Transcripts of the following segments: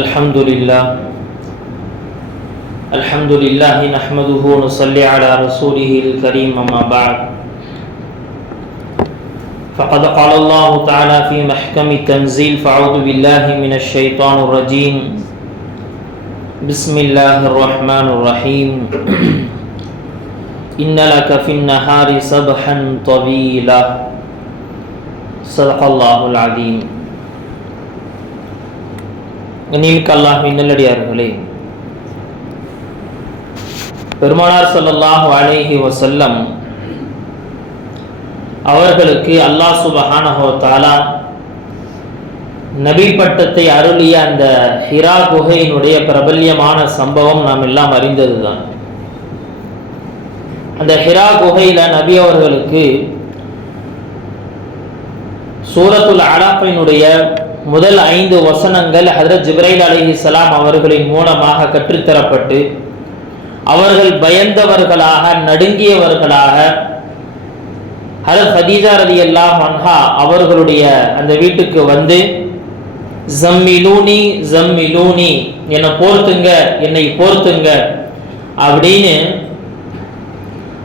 الحمد لله نحمده ونصلي على رسوله الكريم أما بعد فقد قال الله تعالى في محكم التنزيل فأعوذ بالله من الشيطان الرجيم بسم الله الرحمن الرحيم إن لك في النهار سبحا طويلا صدق الله العظيم. கண்ணியமிக்க அல்லாஹ்வின் நல்லடியார்களே, பெருமானார் ஸல்லல்லாஹு அலைஹி வஸல்லம் அவர்களுக்கு அல்லாஹ் சுப்ஹானஹு வ தஆலா நபி பட்டத்தை அருளிய அந்த ஹிரா குகையினுடைய பிரபல்யமான சம்பவம் நாம் எல்லாம் அறிந்ததுதான். அந்த ஹிரா குகையில நபி அவர்களுக்கு சூரத்துல் அலாஃபினுடைய முதல் 5 வசனங்கள் ஹஜ்ரத் ஜிப்ரைல் அலைஹிஸ்ஸலாம் அவர்களின் மூலமாக கற்றுத்தரப்பட்டு அவர்கள் பயந்தவர்களாக நடுங்கியவர்களாக ஹஜ்ரத் ஹதீஜா ரலியல்லாஹு அன்ஹா அவர்களுடைய அந்த வீட்டுக்கு வந்து ஜம்மிலூனி ஜம்மிலூனி என்னை போர்த்துங்க என்னை போர்த்துங்க அப்படின்னு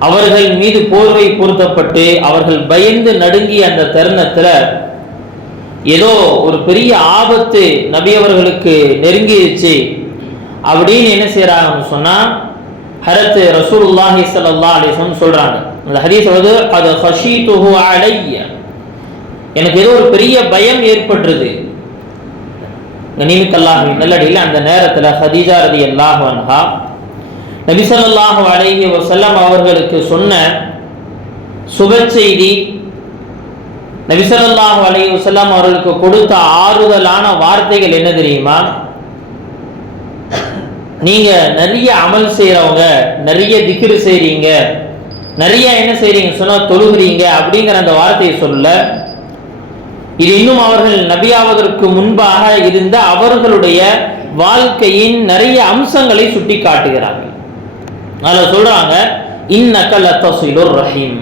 அவர்கள் மீது போர்வை பொருத்தப்பட்டு அவர்கள் பயந்து நடுங்கிய அந்த தருணத்துல ஏதோ ஒரு பெரிய ஆபத்து நபி அவர்களுக்கு நெருங்கிடுச்சு அப்படின்னு என்ன செய்யறாங்கன்னு சொன்னா ஹரத் ரசூலுல்லாஹி ஸல்லல்லாஹு அலைஹி வஸல்லம் சொல்றாங்க. அந்த ஹதீஸ் வந்து அது ஹஷீதுஹு அலைய, எனக்கு ஏதோ ஒரு பெரிய பயம் ஏற்பட்டது. கண்ணியமிக்க அல்லாஹ்வின் நல்லடியில் அந்த நேரத்துல ஹதீஜா ரலியல்லாஹு அன்ஹா நபி ஸல்லல்லாஹு அலைஹி வஸல்லம் அவர்களுக்கு சொன்ன சுப செய்தி, நபி ஸல்லல்லாஹு அலைஹி வஸல்லம் அவர்களுக்கு கொடுத்த ஆறுதலான வார்த்தைகள் என்ன தெரியுமா? நீங்க நிறைய அமல் செய்யறவங்க, நிறைய திக்ர் செய்றீங்க, நிறைய என்ன செய்றீங்க சொன்னா தொழுகிறீங்க அப்படிங்கிற அந்த வார்த்தையை சொல்ல, இது இன்னும் அவர்கள் நபியாவதற்கு முன்பாக இருந்த அவர்களுடைய வாழ்க்கையின் நிறைய அம்சங்களை சுட்டி காட்டுகிறார்கள். அதுல சொல்றாங்க, இன்னக லதஸிலுர் ரஹீம்,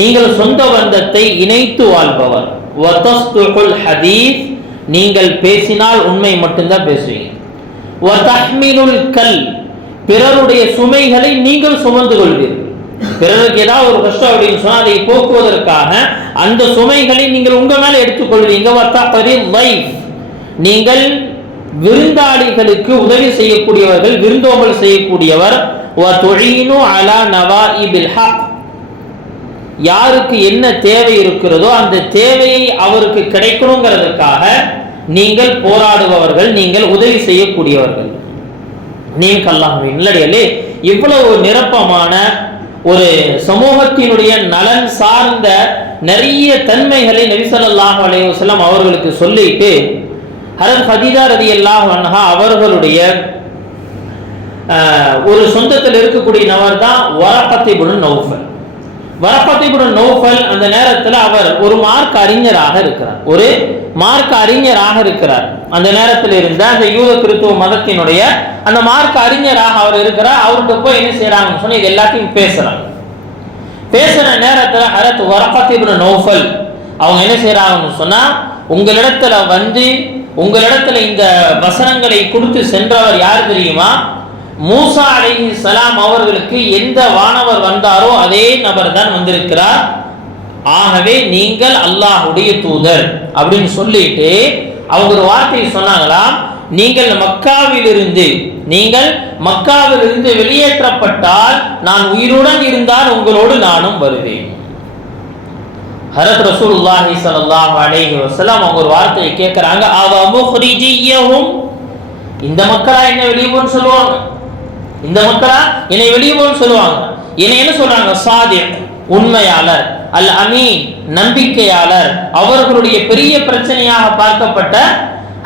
நீங்கள் சொந்த பந்தத்தை இணைத்து வாழ்பவர், வதஸ்துகுல் ஹதீஸ், நீங்கள் பேசினால் உண்மை மட்டும்தான் பேசுவீங்க, வதஹ்மிலுல் கல், பிறருடைய சுமைகளை நீங்கள் சுமந்து கொள்வீர்கள். பிறருக்கு ஏதாவது ஒரு கஷ்டம் அப்படின்னு சொன்னா அதை போக்குவதற்காக அந்த சுமைகளை நீங்கள் உங்க மேல எடுத்துக்கொள்வீங்க. வதக்ரில் லைஃப், நீங்கள் விருந்தாளிகளுக்கு உதவி செய்யக்கூடியவர்கள், விருந்தோம்பல் செய்யக்கூடியவர். வதுஈனு அலா நவாஇபில் ஹக், யாருக்கு என்ன தேவை இருக்கிறதோ அந்த தேவையை அவருக்கு கிடைக்கணுங்கிறதுக்காக நீங்கள் போராடுபவர்கள், நீங்கள் உதவி செய்யக்கூடியவர்கள். நீங்க அல்லாஹ்வின் நல்லடியார்களே, இவ்வளவு நிரப்பமான ஒரு சமூகத்தினுடைய நலன் சார்ந்த நிறைய தன்மைகளை நபி ஸல்லல்லாஹு அலைஹி வஸல்லம் அவர்களுக்கு சொல்லிட்டு ஹஜ்ரத் ஹதீஜா ரலியல்லாஹு அன்ஹா அவர்களுடைய ஒரு சொந்தத்தில் இருக்கக்கூடிய நபர் தான் வரகத் இப்னு நௌஃபல். வரகத் இப்னு நௌஃபல் அந்த நேரத்தில் அவர் ஒரு மார்க்க அறிஞராக இருக்கிறார், ஒரு மார்க்க அறிஞராக இருக்கிறார். அந்த நேரத்தில் இருந்த அந்த யூத கிறிஸ்துவ மதத்தினுடைய அந்த மார்க்க அறிஞராக அவர் இருக்கிறார். அவர்கிட்ட போய் என்ன செய்யறாங்கன்னு சொன்னா இது எல்லாத்தையும் பேசுறாங்க. பேசுற நேரத்தில் ஹஜ்ரத் வரகத் இப்னு நௌஃபல் அவங்க என்ன செய்யறாங்கன்னு சொன்னா, உங்களிடத்துல வந்து உங்களிடத்துல இந்த வசனங்களை கொடுத்து சென்றவர் யார் தெரியுமா? மூசா அலைஹிஸ்ஸலாம் அவர்களுக்கு எந்த வானவர் வந்தாரோ அதே நபர் தான் வந்திருக்கிறார். ஆகவே நீங்கள் அல்லாஹ்வுடைய தூதர் அப்படின்னு சொல்லிட்டு அவங்க ஒரு வார்த்தையை சொன்னாங்களாம், நீங்கள் மக்காவிலிருந்து வெளியேற்றப்பட்டால் நான் உயிருடன் இருந்தால் உங்களோடு நானும் வருவேன். ஹஜ்ரத் ரசூலுல்லாஹி ஸல்லல்லாஹு அலைஹி வஸல்லம் அவங்க ஒரு வார்த்தையை கேட்கறாங்க, அவ முஹ்ரிஜியஹும், இந்த மக்களா என்ன வெளியே போன்னு சொல்லுவாங்க, இந்த மக்களா என்னை வெளியே போன்னு சொல்லுவாங்க. என்னை என்ன சொல்றாங்க? சாதிக், உண்மையாளர், அல் அமீன், நம்பிக்கையாளர். அவர்களுடைய பெரிய பிரச்சனையாக பார்க்கப்பட்ட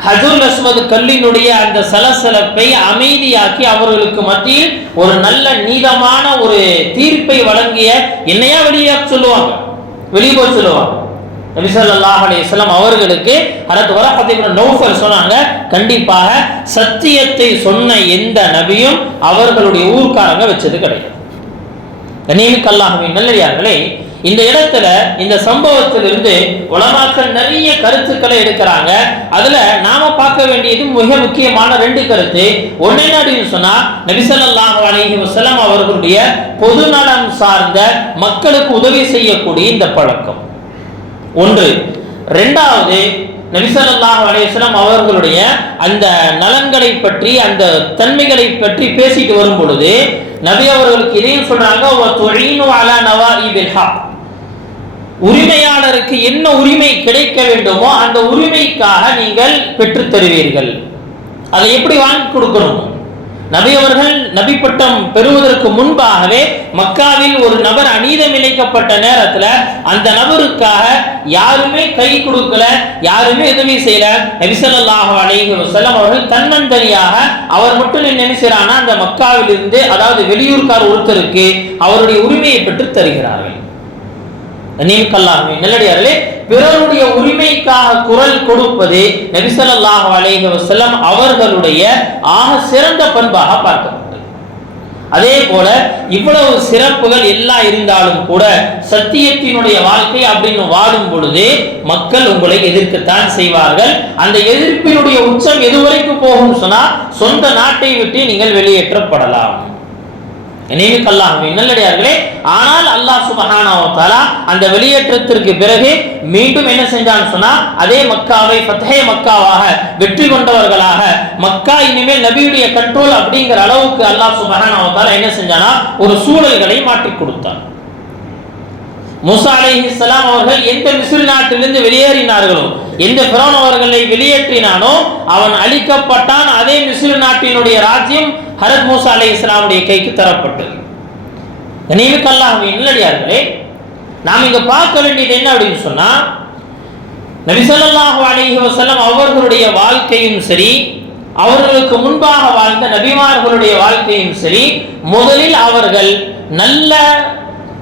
ஹஜ்ருல் அஸ்வத் கல்லினுடைய அந்த சலசலப்பை அமைதியாக்கி அவர்களுக்கு மத்தியில் ஒரு நல்ல நீதமான ஒரு தீர்ப்பை வழங்கிய என்னையா வெளியே சொல்லுவாங்க, வெளியே போய் சொல்லுவாங்க. நபி ஸல்லல்லாஹு அலைஹி வஸல்லம் அவர்களுக்கு ஹஜ்ரத் வரகத் இப்னு நௌஃபல் சொன்னாங்க, கண்டிப்பாக சத்தியத்தை சொன்ன எந்த நபியும் அவர்களுடைய ஊர்க்காரங்க வச்சது கிடையாது. கண்ணியமிக்க அல்லாஹ்வின் நல்லடியார்களே, இந்த இடத்துல இந்த சம்பவத்திலிருந்து உலமாக்கள் நிறைய கருத்துக்களை எடுக்கிறாங்க. அதுல நாம பார்க்க வேண்டியது மிக முக்கியமான 2 கருத்து. ஒன்னு என்ன அப்படின்னு சொன்னா, நபி ஸல்லல்லாஹு அலைஹி வஸல்லம் அவர்களுடைய பொதுநலம் சார்ந்த மக்களுக்கு உதவி செய்யக்கூடிய இந்த பழக்கம் ஒன்று. இரண்டாவது, நபி ஸல்லல்லாஹு அலைஹி வஸல்லம் அவர்களுடைய அந்த நலன்களை பற்றி, அந்த தன்மைகளை பற்றி பேசிட்டு வரும் பொழுது நபி அவர்களுக்கு இதையும் சொல்றாங்க, உரிமையாளருக்கு என்ன உரிமை கிடைக்க வேண்டுமோ அந்த உரிமைக்காக நீங்கள் பெற்றுத் தருவீர்கள். அதை எப்படி வாங்கி கொடுக்கணும்? நபி அவர்கள் நபி பட்டம் பெறுவதற்கு முன்பாகவே மக்காவில் ஒரு நபர் அநீதம் இழைக்கப்பட்ட நேரத்தில் அந்த நபருக்காக யாருமே கை கொடுக்கல, யாருமே உதவி செய்யல. நபி ஸல்லல்லாஹு அலைஹி வஸல்லம் அவர்கள் தன்னந்தனியாக அவர் மட்டும் என்ன செய்றானா, அந்த மக்காவில் இருந்து, அதாவது வெளியூர்கார் ஒருத்தருக்கு அவருடைய உரிமையை பெற்று தருகிறார்கள். நல்லடியார்களே, பிறருடைய உரிமைக்காக குரல் கொடுப்பது நபி ஸல்லல்லாஹு அலைஹி வஸல்லம் அவர்களுடைய ஆக சிறந்த பண்பாக பார்க்கப்பட்டது. அதே போல இவ்வளவு சிறப்புகள் எல்லாம் இருந்தாலும் கூட சத்தியத்தினுடைய வாழ்க்கை அப்படின்னு வாழும் பொழுது மக்கள் உங்களை எதிர்க்கத்தான் செய்வார்கள். அந்த எதிர்ப்பினுடைய உச்சம் எதுவரைக்கும் போகும் சொன்னா, சொந்த நாட்டை விட்டு நீங்கள் வெளியேற்றப்படலாம். நல்லடியார்களே, ஆனால் அல்லாஹ் சுப்ஹானஹு வ தஆலா அந்த வெளியேற்றத்திற்கு பிறகு மீண்டும் என்ன செஞ்சான்னு சொன்னா, அதே மக்காவை ஃபத்ஹே மக்காவாக வெற்றி கொண்டவர்களாக, மக்கா இனிமேல் நபியுடைய கண்ட்ரோல் அப்படிங்கிற அளவுக்கு அல்லாஹ் சுப்ஹானஹு வ தஆலா என்ன செஞ்சானா, ஒரு சூழல்களை மாற்றி கொடுத்தார். மூசா அலைஹிஸ்ஸலாம் அவர்கள் எந்த மிஸ்ர் நாட்டிலிருந்து வெளியேறினார்களோ, எந்த ஃபிரௌன் அவர்களை வெளியேற்றினானோ அவன் அழிக்கப்பட்டான். அதே மிஸ்ர் நாட்டினுடைய ராஜ்யம் ஹரத் மூசா அலைஹிஸ்ஸலாமுடைய கைக்கு தரப்பட்டது. நல்லடியார்களே, நாம் இங்க பார்க்க வேண்டியது என்ன அப்படின்னு சொன்னா, நபி ஸல்லல்லாஹு அலைஹி வஸல்லம் அவர்களுடைய வாழ்க்கையும் சரி, அவர்களுக்கு முன்பாக வாழ்ந்த நபிமார்களுடைய வாழ்க்கையும் சரி, முதலில் அவர்கள் நல்ல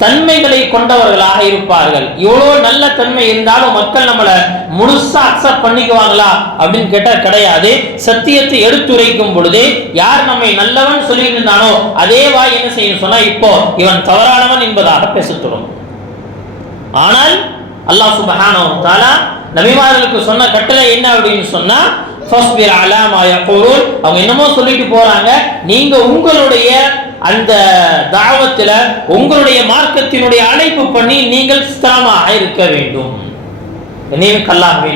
தன்மைகளை கொண்டவர்களாக இருப்பார்கள். இவ்வளவு நல்ல தன்மை இருந்தாலும் மக்கள் நம்மளை முழுசா அக்செப்ட் பண்ணிக்குவாங்களா அப்படின்னு கேட்டா கிடையாது. சத்தியத்தை எடுத்துரைக்கும் பொழுது யார் நம்மை நல்லவன் சொல்லிட்டு இருந்தானோ அதே வாய் என்ன செய்யும் சொன்னா, இப்போ இவன் தவறானவன் என்பதாக பேசத்தோடும். ஆனால் அல்லாஹ் சுப்ஹானஹு வ தஆலா நபிமார்களுக்கு சொன்ன கட்டளை என்ன அப்படின்னு சொன்னா, ஃபஸ்பிர் அலா மா யகூலுன், அவங்க என்னமோ சொல்லிட்டு போறாங்க, நீங்க உங்களுடைய அந்த தாவத்துல உங்களுடைய மார்க்கத்தினுடைய அழைப்பு பண்ணி நீங்கள் ஸ்திரமாக இருக்க வேண்டும்.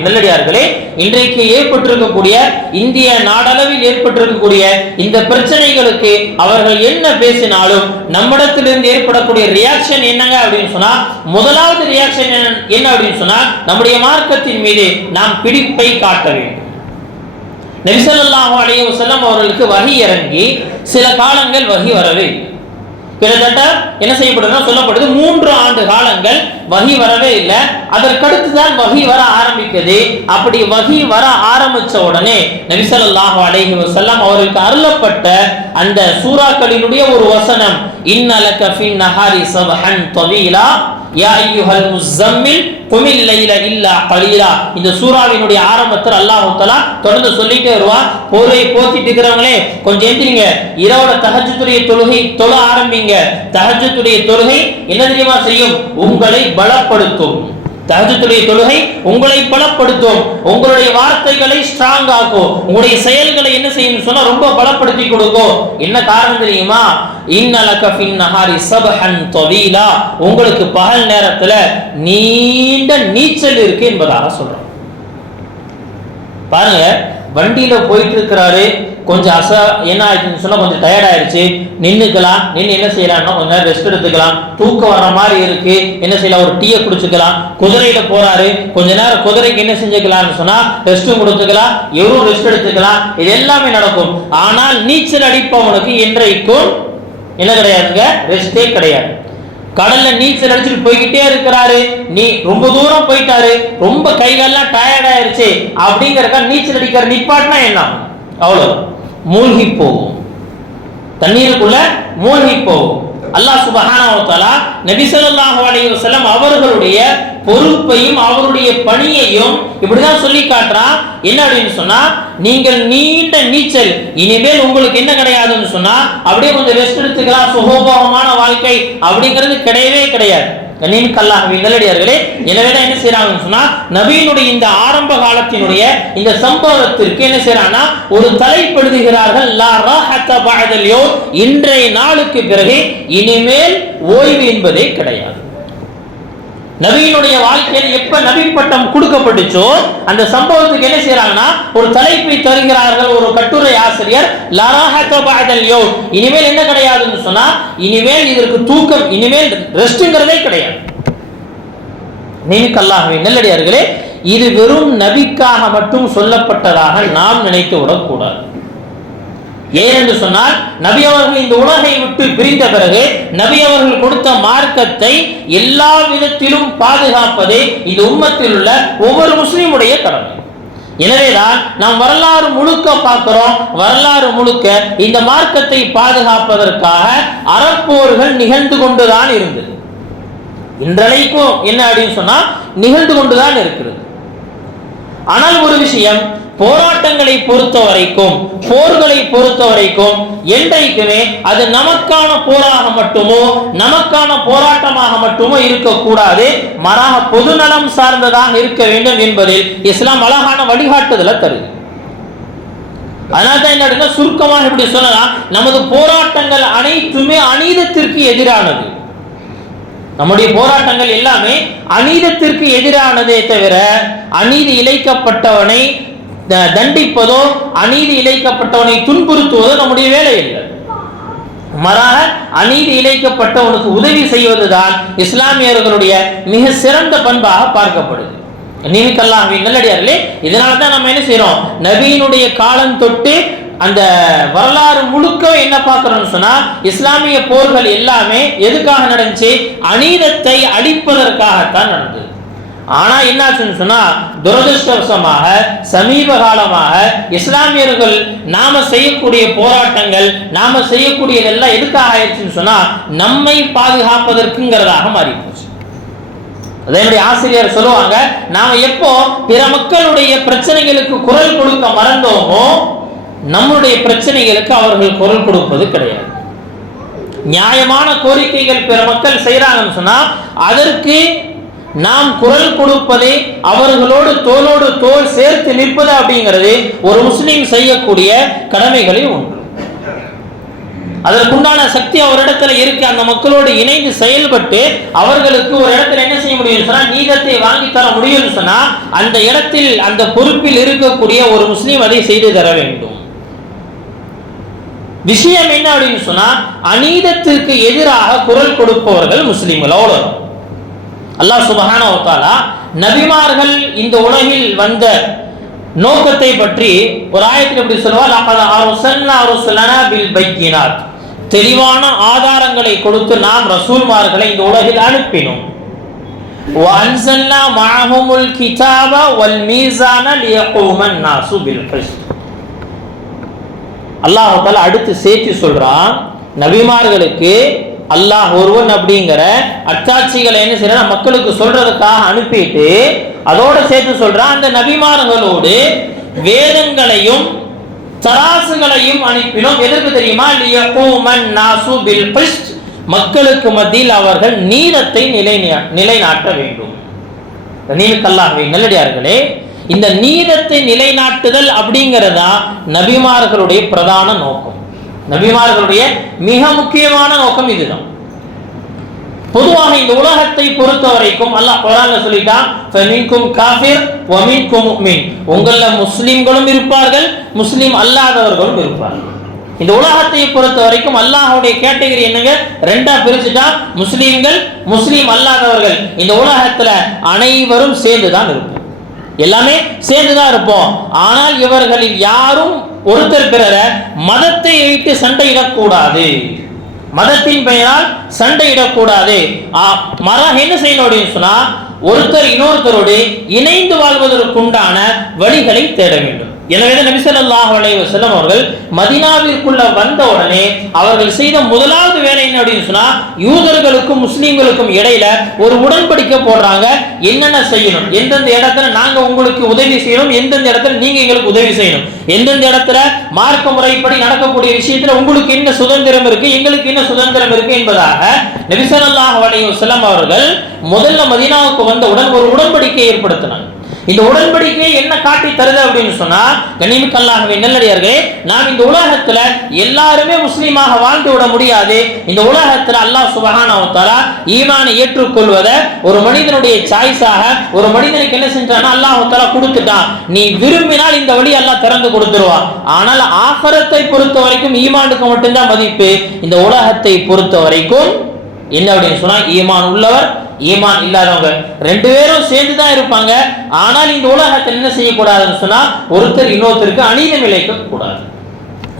நல்லடியார்களே, இன்றைக்கு ஏற்பட்டிருக்கக்கூடிய இந்திய நாடளவில் ஏற்பட்டிருக்கக்கூடிய இந்த பிரச்சனைகளுக்கு அவர்கள் என்ன பேசினாலும் நம்மிடத்திலிருந்து ஏற்படக்கூடிய ரியாக்ஷன் என்னங்க அப்படின்னு சொன்னா, முதலாவது ரியாக்ஷன் என்ன அப்படின்னு சொன்னா, நம்முடைய மார்க்கத்தின் மீது நாம் பிடிப்பை காட்ட வேண்டும். நபி ஸல்லல்லாஹு அலைஹி வஸல்லம் அவர்களுக்கு வஹி இறங்கி சில காலங்கள் வஹி வரவே இல்லை. கிட்டத்தட்ட என்ன செய்யப்படுதுன்னா சொல்லப்படுது 3 ஆண்டு காலங்கள் வஹி வரவே இல்லை. அதற்கடுத்து தான் வஹி வர ஆரம்பிக்குது. அப்படி வஹி வர ஆரம்பிச்ச உடனே நபி ஸல்லல்லாஹு அலைஹி வஸல்லம் அவர்களுக்கு அருளப்பட்ட அந்த சூறாக்களினுடைய ஒரு வசனம், இன்னலக ஃபின் நஹாரி சபஹன் தவீலா யா அய்யுஹல் முஸம்மில் குமில் லைல இல்லா கலீலா. இந்த சூராவினுடைய ஆரம்பத்தில் அல்லாஹ் தஆலா தொடர்ந்து சொல்லிட்டே வருவான், போரை போத்திட்டு இருக்கிறவங்களே கொஞ்சம் எந்திரிங்க, இரவுல தஹஜ்ஜுடைய தொழுகை தொழ ஆரம்பிங்க. தஹஜ்ஜுடைய தொழுகை என்ன தெரியுமா செய்யும்? உங்களை பலப்படுத்தும். தஹஜ்ஜுடைய தொழுகை உங்களை பலப்படுத்தும், உங்களுடைய வார்த்தைகளை ஸ்ட்ராங் ஆக்கும், உங்களுடைய செயல்களை என்ன செய்யும் சொன்னா ரொம்ப பலப்படுத்தி கொடுக்கும். என்ன காரணம் தெரியுமா? இன்னலக ஃபின் நஹாரி சபஹன் தவீலா, உங்களுக்கு பகல் நேரத்துல நீண்ட நீச்சல் இருக்கு என்பதாக சொல்றோம். பாருங்க, வண்டியில போயிட்டு இருக்கிறாரு, கொஞ்சம் என்ன ஆயிடுச்சுன்னு சொன்னா கொஞ்சம் டயர்ட் ஆயிடுச்சு, நின்றுக்கலாம். நின்று என்ன செய்யலாம்னா கொஞ்ச நேரம் ரெஸ்ட் எடுத்துக்கலாம். தூக்கம் வர்ற மாதிரி இருக்கு, என்ன செய்யலாம், ஒரு டீயை குடிச்சுக்கலாம். குதிரையில போறாரு, கொஞ்ச நேரம் குதிரைக்கு என்ன செஞ்சுக்கலாம்னு சொன்னா ரெஸ்ட்டும் கொடுத்துக்கலாம், எவரும் ரெஸ்ட் எடுத்துக்கலாம். இது எல்லாமே நடக்கும். ஆனால் நீச்சல் அடிப்பவனுக்கு என்றைக்கும் என்ன கிடையாதுங்க, ரெஸ்டே கிடையாது. கடல்ல நீச்சல் அடிச்சுட்டு போய்கிட்டே இருக்கிறாரு, நீ ரொம்ப தூரம் போயிட்டாரு, ரொம்ப கைகள்லாம் டயர்ட் ஆயிருச்சு அப்படிங்கறக்க நீச்சல் அடிக்கிற நிப்பாட்டினா என்ன, அவ்வளவு மூழ்கி போகும், தண்ணீருக்குள்ள மூழ்கி போகும். அல்லாஹ் சுப்ஹானஹு வ தஆலா நபி ஸல்லல்லாஹு அலைஹி வஸல்லம் அவர்களுடைய பொறுப்பையும் அவருடைய பணியையும் இப்படிதான் சொல்லி காட்டுறான். என்ன அப்படின்னு சொன்னா, நீங்கள் நீண்ட நீச்சல், இனிமேல் உங்களுக்கு என்ன கிடையாதுன்னு சொன்னா அப்படியே கொஞ்சம் ரெஸ்ட் எடுத்துக்கலாம், சுகோபமான வாழ்க்கை அப்படிங்கிறது கிடையவே கிடையாது. கண்ணியமிக்க அல்லாஹ்வின் நல்லடியார்களே, எனவேதான் என்ன செய்யறாங்கன்னு சொன்னா, நபியினுடைய இந்த ஆரம்ப காலத்தினுடைய இந்த சம்பவத்திற்கு என்ன செய்யறாங்கன்னா ஒரு தலைப்படுகிறார்கள். லா ராஹத பஅதல் யௌம், இன்றைய நாளுக்கு பிறகு இனிமேல் ஓய்வு என்பதே கிடையாது. நபியினுடைய வாழ்க்கையில் எப்ப நபி பட்டம் கொடுக்கப்பட்டுச்சோ அந்த சம்பவத்துக்கு என்ன செய்யறாங்கன்னா ஒரு தலைப்பை தருகிறார்கள் ஒரு கட்டுரை ஆசிரியர். லா ராஹத பஅதல் யௌம், இனிமேல் என்ன கிடையாதுன்னு சொன்னா, இனிமேல் இதற்கு தூக்கம், இனிமேல் ரெஸ்ட்ங்கிறதே கிடையாது. நீங்க அல்லாஹ்வின் நல்லடியார்களே, இது வெறும் நபிக்காக மட்டும் சொல்லப்பட்டதாக நாம் நினைத்து விடக்கூடாது. ஏனென்று சொன்னால், நபி அவர்கள் இந்த உலகை விட்டு பிரிந்த பிறகு நபி அவர்கள் கொடுத்த மார்க்கத்தை எல்லா விதத்திலும் பாதுகாப்பதே இந்த உம்மத்தில் உள்ள ஒவ்வொரு முஸ்லிமுடைய கடமை. எனவேதான் நாம் வரலாறு முழுக்க பார்க்கிறோம். வரலாறு முழுக்க இந்த மார்க்கத்தை பாதுகாப்பதற்காக அறப்போர்கள் நிகழ்ந்து கொண்டுதான் இருந்தது. இன்றைக்கும் என்ன அப்படின்னு சொன்னா நிகழ்ந்து கொண்டுதான் இருக்கிறது. ஆனால் ஒரு விஷயம், போராட்டங்களை பொறுத்த வரைக்கும், போர்களை பொறுத்த வரைக்கும் என்றைக்குமே அது நமக்கான போராக மட்டுமோ நமக்கான போராட்டமாக மட்டுமோ இருக்கக்கூடாது, மாறாக பொதுநலம் சார்ந்ததாக இருக்க வேண்டும் என்பதில் இஸ்லாம் அழகான வழிகாட்டுதலை தருது. அதனால்தான் என்ன சுருக்கமாக இப்படி சொல்லலாம், நமது போராட்டங்கள் அனைத்துமே அநீதத்திற்கு எதிரானது. நம்முடைய போராட்டங்கள் எல்லாமே அநீதத்திற்கு எதிரானதே தவிர அநீதி இழைக்கப்பட்டவனை தண்டிப்பதோ அநீதி இழைக்கப்பட்டவனை துன்புறுத்துவதோ நம்முடைய வேலை இல்லை. மாறாக அநீதி இழைக்கப்பட்டவனுக்கு உதவி செய்வதுதான் இஸ்லாமியர்களுடைய மிக சிறந்த பண்பாக பார்க்கப்படுது. நீங்க அல்லாஹ்வின் நல்லடியார்களே, இதனால தான் நம்ம என்ன செய்யறோம், நபியினுடைய காலம் தொட்டு அந்த வரலாறு முழுக்க என்ன பார்க்கிறோம்னு சொன்னா, இஸ்லாமிய போர்கள் எல்லாமே எதுக்காக நடந்துச்சு, அநீதத்தை அழிப்பதற்காகத்தான் நடந்தது. ஆனா என்னாச்சுன்னு சொன்னா, துரதிருஷ்டவசமாக சமீப காலமாக இஸ்லாமியர்கள் நாம செய்யக்கூடிய போராட்டங்கள், நாம செய்யக்கூடியதெல்லாம் எதுக்காக ஆயிடுச்சுன்னு சொன்னா, நம்மை பாதுகாப்பதற்குங்கிறதாக மாறி போச்சு. அதனுடைய ஆசிரியர் சொல்லுவாங்க, நாம எப்போ பிற மக்களுடைய பிரச்சனைகளுக்கு குரல் கொடுக்க மறந்தோமோ நம்முடைய பிரச்சனைகளுக்கு அவர்கள் குரல் கொடுப்பது கிடையாது. நியாயமான கோரிக்கைகள் பிற மக்கள் செய்யறாங்கன்னு சொன்னா அதற்கு நாம் குரல் கொடுப்பதை, அவர்களோடு தோளோடு தோள் சேர்த்து நிற்பது அப்படிங்கிறது ஒரு முஸ்லீம் செய்யக்கூடிய கடமைகளில் ஒன்று. அதற்குண்டான சக்தி அவரிடத்துல இருக்கு. அந்த மக்களோடு இணைந்து செயல்பட்டு அவர்களுக்கு ஒரு இடத்துல என்ன செய்ய முடியும் சொன்னா, நீதத்தை வாங்கி தர முடியும் சொன்னா அந்த இடத்தில் அந்த பொறுப்பில் இருக்கக்கூடிய ஒரு முஸ்லீம் அதை செய்து தர வேண்டும். விஷயம் என்ன அப்படின்னு சொன்னா, அநீதத்திற்கு எதிராக குரல் கொடுப்பவர்கள் முஸ்லிம்கள். அவ்வளவு. அல்லாஹ் சுப்ஹானஹு வ தஆலா நபிமார்கள் இந்த உலகில் வந்த நோக்கத்தை பற்றி ஒரு ஆயத்தில் எப்படி சொல்லுவார், லகத் அர்ஸல்னா ருஸலனா பில் பையினாத், தெளிவான ஆதாரங்களை கொடுத்து நாம் ரசூல்மார்களை இந்த உலகில் அனுப்பினோம். வ அன்ஸல்னா மஅஹுமுல் கிதாப வல் மீஸான லியகூமன் நாஸு பில் கிஸ்த். அல்லாஹ் தஆலா அடுத்து சேர்த்து சொல்றான், நபிமார்களுக்கு அல்லாஹ் ஒருவன் அப்படிங்கிற அத்தாட்சிகளை என்ன செய்யற மக்களுக்கு சொல்றதுக்காக அனுப்பிட்டு அதோட சேர்த்து சொல்றான், அந்த நபிமார்களோடு வேதங்களையும் தராசுகளையும் அனுப்பினோம். எதற்கு தெரியுமா, லியகூமன் நாஸு பில் கிஸ்த், மக்களுக்கு மத்தியில் அவர்கள் நீதத்தை நிலைநாட்ட வேண்டும். நீங்க அல்லாஹ்வின் நல்லடியார்களே, இந்த நீதத்தை நிலைநாட்டுதல் அப்படிங்கிறதா நபிமார்களுடைய பிரதான நோக்கம். நபிமார்களுடைய மிக முக்கியமான நோக்கம் இதுதான். பொதுவாக இந்த உலகத்தை பொறுத்த வரைக்கும் அல்லாஹ் குர்ஆன்ல சொல்லிட்டான், ஃபமின்கும் காஃபிர் வ மின்கும் முஃமின், உங்கள முஸ்லிம்களும் இருப்பார்கள் முஸ்லிம் அல்லாதவர்களும் இருப்பார்கள். இந்த உலகத்தை பொறுத்த வரைக்கும் அல்லாஹ்வுடைய கேட்டகரி என்னங்க, ரெண்டா பிரிச்சுட்டா, முஸ்லிம்கள் முஸ்லிம் அல்லாதவர்கள். இந்த உலகத்துல அனைவரும் சேர்ந்துதான் இருப்போம், எல்லாமே சேர்ந்துதான் இருப்போம். ஆனால் இவர்களில் யாரும் ஒருத்தர் பிறர மதத்தை வைத்து சண்டையிடக்கூடாது, மதத்தின் பெயரால் சண்டையிடக்கூடாது. என்ன செய்யணும் அப்படின்னு சொன்னா, ஒருத்தர் இன்னொருத்தரோடு இணைந்து வாழ்வதற்குண்டான வழிகளை தேட வேண்டும். எனவே நபி ஸல்லல்லாஹு அலைஹி வஸல்லம் அவர்கள் மதீனாவிற்குள்ள வந்த உடனே அவர்கள் செய்த முதலாவது வேலை என்ன அப்படின்னு சொன்னா, யூதர்களுக்கும் முஸ்லிம்களுக்கும் இடையில ஒரு உடன்படிக்கை போடுறாங்க. என்னென்ன செய்யணும், எந்தெந்த இடத்துல நாங்க உங்களுக்கு உதவி செய்யணும், எந்தெந்த இடத்துல நீங்க எங்களுக்கு உதவி செய்யணும், எந்தெந்த இடத்துல மார்க்க முறைப்படி நடக்கக்கூடிய விஷயத்துல உங்களுக்கு என்ன சுதந்திரம் இருக்கு, எங்களுக்கு என்ன சுதந்திரம் இருக்கு என்பதாக நபி ஸல்லல்லாஹு அலைஹி வஸல்லம் அவர்கள் முதல்ல மதீனாவுக்கு வந்தவுடன் ஒரு உடன்படிக்கை ஏற்படுத்தினாங்க. இந்த உடன்படிக்கை என்ன காட்டி தருது அப்படின்னு சொன்னா, கண்ணியமிக்க அல்லாஹ்வின் நல்லடியார்களே, நாம் இந்த உலகத்துல எல்லாருமே முஸ்லீமாக வாழ்ந்து விட முடியாது. இந்த உலகத்துல அல்லாஹ் சுப்ஹானஹு வ தஆலா ஈமானை ஏற்றுக்கொள்வதை ஒரு மனிதனுடைய சாய்ஸாக ஒரு மனிதனுக்கு என்ன செஞ்சானா அல்லாஹ் தஆலா கொடுத்துட்டான். நீ விரும்பினால் இந்த வழி அல்லாஹ் திறந்து கொடுத்துருவான். ஆனால் ஆகிரத்தை பொறுத்த வரைக்கும் ஈமானுக்கு மட்டும்தான் மதிப்பு. இந்த உலகத்தை பொறுத்த வரைக்கும் என்ன அப்படின்னு சொன்னா, ஈமான் உள்ளவர் ஈமான் இல்லாதவங்க ரெண்டு பேரும் சேர்ந்து தான் இருப்பாங்க. ஆனால் இந்த உலகத்தில் என்ன செய்யக்கூடாதுன்னு சொன்னா, ஒருத்தர் இன்னொருத்தருக்கு அநீதம் இழைக்க கூடாது.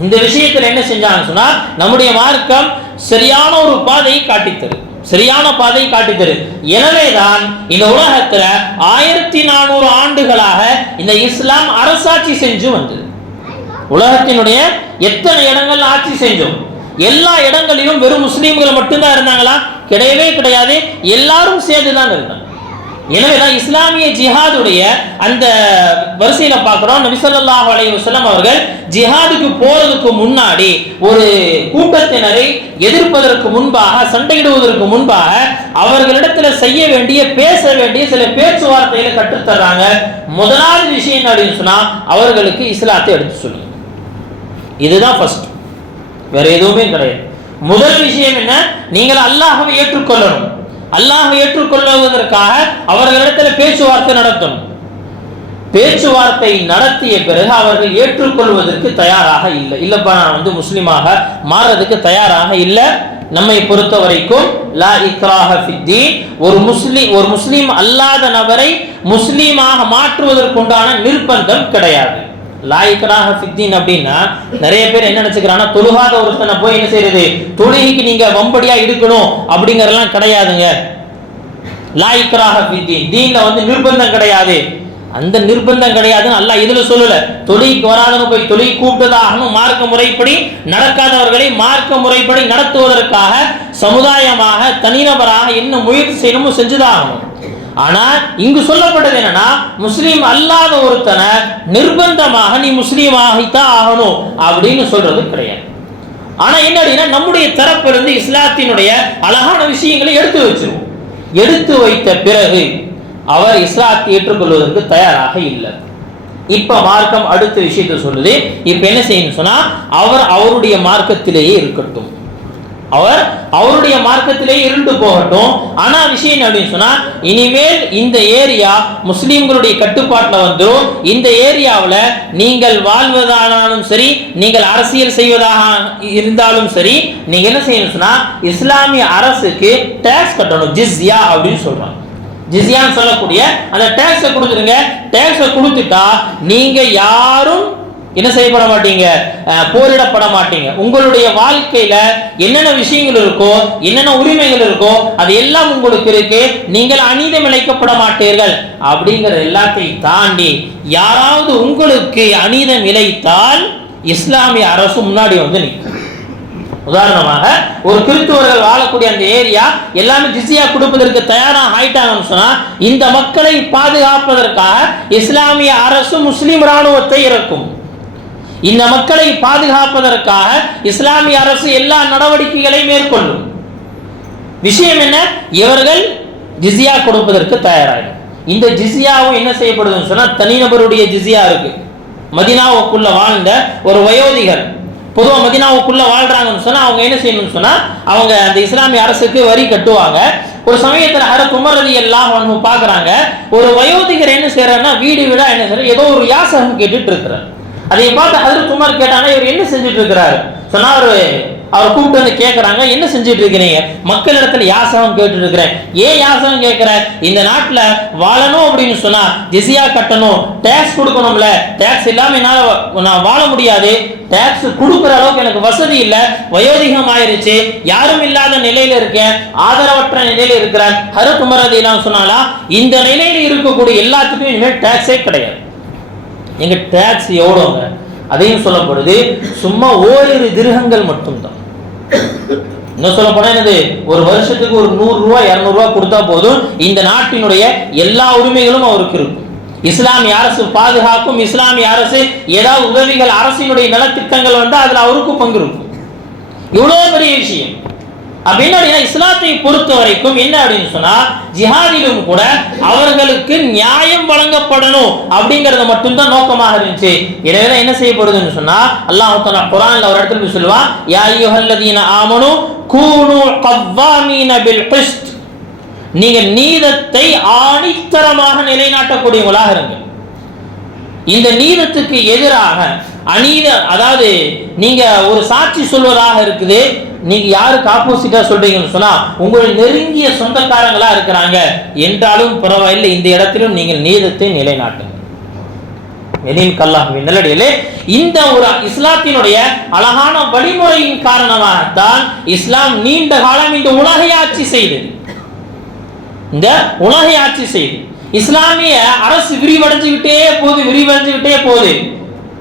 இந்த விஷயத்தில் என்ன செஞ்சாங்கன்னு சொன்னா, நம்முடைய மார்க்கம் சரியான ஒரு பாதையை காட்டித்தரு, சரியான பாதையை காட்டித்தரு. எனவேதான் இந்த உலகத்துல 1400 ஆண்டுகளாக இந்த இஸ்லாம் அரசாட்சி செஞ்சு வந்தது. உலகத்தினுடைய எத்தனை இடங்கள் ஆட்சி செஞ்சோம், எல்லா இடங்களிலும் வெறும் முஸ்லீம்கள் மட்டும்தான் இருந்தாங்களா? கிடையவே கிடையாது, எல்லாரும் சேர்ந்துதான் இருந்தாங்க. எனவேதான் இஸ்லாமிய ஜிஹாதுடைய அந்த வரிசையில பார்க்கிறோம், நபி ஸல்லல்லாஹு அலைஹி வஸல்லம் அவர்கள் ஜிஹாதுக்கு போறதுக்கு முன்னாடி ஒரு கூட்டத்தினரை எதிர்ப்பதற்கு முன்பாக, சண்டையிடுவதற்கு முன்பாக அவர்களிடத்துல செய்ய வேண்டிய பேச வேண்டிய சில பேச்சுவார்த்தைகளை கற்றுத்தர்றாங்க. முதலாவது விஷயம் அப்படின்னு சொன்னா, அவர்களுக்கு இஸ்லாத்தை எடுத்து சொல்லுங்க. இதுதான் ஃபர்ஸ்ட், வேற எதுவுமே கிடையாது. முதல் விஷயம் என்ன, நீங்கள் அல்லாஹ்வை ஏற்றுக்கொள்ளணும். அல்லாஹ்வை ஏற்றுக்கொள்வதற்காக அவர்களிடத்தில் பேச்சுவார்த்தை நடத்தணும். பேச்சுவார்த்தை நடத்திய பிறகு அவர்கள் ஏற்றுக்கொள்வதற்கு தயாராக இல்லை, இல்லப்பா நான் முஸ்லிமாக மாறதுக்கு தயாராக இல்லை. நம்மை பொறுத்த வரைக்கும் லா இக்ராஹ ஃபித்தீன், ஒரு முஸ்லிம் அல்லாத நபரை முஸ்லிமாக மாற்றுவதற்குண்டான நிர்பந்தம் கிடையாது. லா இக்ராஹ ஃபித்தீன் அப்படின்னா நிறைய பேர் என்ன நினைச்சுக்கிறாங்கன்னா, தொழுகாத ஒருத்தனை போய் என்ன செய்யறது, தொழுகைக்கு நீங்க வம்படியா இருக்கணும் அப்படிங்கறதெல்லாம் கிடையாதுங்க. லா இக்ராஹ ஃபித்தீன், தீன்ல நிர்பந்தம் கிடையாது. அந்த நிர்பந்தம் கிடையாதுன்னு அல்லாஹ் இதுல சொல்லல. தொழுகைக்கு வராதவங்க போய் தொழுகை கூப்பிட்டதாகணும். மார்க்க முறைப்படி நடக்காதவர்களை மார்க்க முறைப்படி நடத்துவதற்காக சமுதாயமாக தனிநபராக என்ன முயற்சி செய்யணுமோ செஞ்சுதாகணும். ஆனா இங்கு சொல்லப்பட்டது என்னன்னா, முஸ்லீம் அல்லாத ஒருத்தனை நிர்பந்தமாக நீ முஸ்லீமாகித்தான் ஆகணும் அப்படின்னு சொல்றது கிடையாது. ஆனா என்ன அப்படின்னா, நம்முடைய தரப்பிலிருந்து இஸ்லாத்தினுடைய அழகான விஷயங்களை எடுத்து வச்சிருவோம். எடுத்து வைத்த பிறகு அவர் இஸ்லாத்தை ஏற்றுக்கொள்வதற்கு தயாராக இல்லை. இப்ப மார்க்கம் அடுத்த விஷயத்தை சொல்லுது. இப்ப என்ன செய்யணும் சொன்னா, அவர் அவருடைய மார்க்கத்திலேயே இருக்கட்டும், அவர் அவருடைய மார்க்கத்திலே இருந்து போகட்டும். ஆனா விஷயம் அப்படின்னு சொன்னா, இனிமேல் இந்த ஏரியா முஸ்லிம்களுடைய கட்டுப்பாட்டில் வந்துடும். இந்த ஏரியாவில் நீங்கள் வாழ்வதானாலும் சரி, நீங்கள் அரசியல் செய்வதாக இருந்தாலும் சரி, நீங்க என்ன செய்யணும் சொன்னா, இஸ்லாமிய அரசுக்கு டாக்ஸ் கட்டணும். ஜிஸ்யா அப்படின்னு சொல்றாங்க. ஜிஸ்யான்னு சொல்லக்கூடிய அந்த டாக்ஸை கொடுத்துருங்க. டாக்ஸை கொடுத்துட்டா நீங்க யாரும் என்ன செய்யப்பட மாட்டீங்க, போரிடப்பட மாட்டீங்க. உங்களுடைய வாழ்க்கையில என்னென்ன விஷயங்கள் இருக்கோ, என்னென்ன உரிமைகள் இருக்கோ, அது எல்லாம் உங்களுக்கு இருக்கு. நீங்கள் அநீதம் இழைக்கப்பட மாட்டீர்கள் அப்படிங்கிற எல்லாத்தையும் தாண்டி யாராவது உங்களுக்கு அநீதம் இழைத்தால் இஸ்லாமிய அரசு முன்னாடி நிற்கும். உதாரணமாக ஒரு கிறிஸ்துவர்கள் வாழக்கூடிய அந்த ஏரியா எல்லாமே ஜிஸ்யா கொடுப்பதற்கு தயாராக ஆயிட்டாங்கன்னு சொன்னா, இந்த மக்களை பாதுகாப்பதற்காக இஸ்லாமிய அரசு முஸ்லிம் ராணுவத்தை இறக்கும். இந்த மக்களை பாதுகாப்பதற்காக இஸ்லாமிய அரசு எல்லா நடவடிக்கைகளையும் மேற்கொள்ளும். விஷயம் என்ன, இவர்கள் ஜிஸ்யா கொடுப்பதற்கு தயாராகும். இந்த ஜிஸ்யாவும் என்ன செய்யப்படுதுன்னு சொன்னா, தனிநபருடைய ஜிஸ்யா இருக்கு. மதீனாவுக்குள்ள வாழ்ந்த ஒரு வயோதிகர் பொதுவாக மதீனாவுக்குள்ள வாழ்றாங்கன்னு சொன்னா, அவங்க என்ன செய்யணும்னு சொன்னா, அவங்க அந்த இஸ்லாமிய அரசுக்கு வரி கட்டுவாங்க. ஒரு சமயத்தில் ஹஜ்ரத் உமர் ரலியல்லாஹு அன்ஹு பார்க்கறாங்க, ஒரு வயோதிகர் என்ன செய்யறாருன்னா, வீடு வீடா என்ன செய்யறாரு, ஏதோ ஒரு யாசகம் கேட்டுட்டு இருக்கிறார். அதை பார்த்து ஹஜ்ரத் உமர் கேட்டாங்கன்னா, இவர் என்ன செஞ்சுட்டு இருக்கிறாரு சொன்னா, அவர் கூப்பிட்டு கேட்கறாங்க, என்ன செஞ்சுட்டு இருக்கிறீங்க? மக்கள் இடத்துல யாசகம் கேட்டு இருக்கிறேன். ஏன் யாசகம் கேட்கிற? இந்த நாட்டில் வாழணும் அப்படின்னு சொன்னா ஜிஸ்யா கட்டணும், டாக்ஸ் கொடுக்கணும்ல, டாக்ஸ் இல்லாம என்னால நான் வாழ முடியாது, டாக்ஸ் கொடுக்குற அளவுக்கு எனக்கு வசதி இல்லை, வயோதிகம் ஆயிருச்சு, யாரும் இல்லாத நிலையில இருக்கேன், ஆதரவற்ற நிலையில இருக்கிறேன். ஹஜ்ரத் உமர் ரலியல்லாஹு சொன்னாலா, இந்த நிலையில இருக்கக்கூடிய எல்லாத்துக்கும் இனிமேல் டாக்ஸே கிடையாது. எங்க டாக்ஸ் எவ்வளோங்க, அதையும் சொல்லப்படுது. சும்மா ஓரிரு திர்ஹங்கள் மட்டும்தான். என்ன சொல்ல போனா என்னது, ஒரு வருஷத்துக்கு ஒரு 100 ரூபாய் 200 ரூபாய் கொடுத்தா போதும், இந்த நாட்டினுடைய எல்லா உரிமைகளும் அவருக்கு இருக்கும். இஸ்லாமிய அரசு பாதுகாக்கும், இஸ்லாமிய அரசு ஏதாவது உதவிகள், அரசினுடைய நலத்திட்டங்கள் வந்து அதுல அவருக்கும் பங்கு இருக்கும். இவ்வளவு பெரிய விஷயம் அப்படின்னா இஸ்லாத்தை பொறுத்த வரைக்கும் என்ன அப்படின்னு சொன்னா, ஜிஹாதிலும் கூட அவர்களுக்கு நியாயம் வழங்கப்படணும் அப்படிங்கறது மட்டும்தான் நோக்கமாக இருந்துச்சு. எனவே என்ன செய்யப்படுதுன்னு சொன்னா, அல்லாஹ் தஆலா குர்ஆன்ல ஒரு இடத்துல சொல்லுவான், யா அய்யுஹல்லதீன ஆமனு கூனு கவ்வாமீன பில் கிஸ்த், நீங்க நீதத்தை ஆணித்தரமாக நிலைநாட்டக்கூடியவங்களாக இருங்க. இந்த நீதத்துக்கு எதிராக அநீத, அதாவது நீங்க ஒரு சாட்சி சொல்வதாக இருக்குது, நீங்க யாருக்கு ஆப்போசிட்டா சொல்றீங்கன்னு சொன்னா உங்களுடைய நெருங்கிய சொந்தக்காரங்களா இருக்கிறாங்க என்றாலும் பரவாயில்லை, இந்த இடத்திலும் நீங்கள் நீதத்தை நிலைநாட்டுங்க. நல்லடியிலே இந்த ஒரு இஸ்லாத்தினுடைய அழகான வழிமுறையின் காரணமாகத்தான் இஸ்லாம் நீண்ட காலம் இந்த உலகை ஆட்சி செய்தது. இந்த உலகை ஆட்சி செய்து இஸ்லாமிய அரசு விரிவடைஞ்சுக்கிட்டே போகுது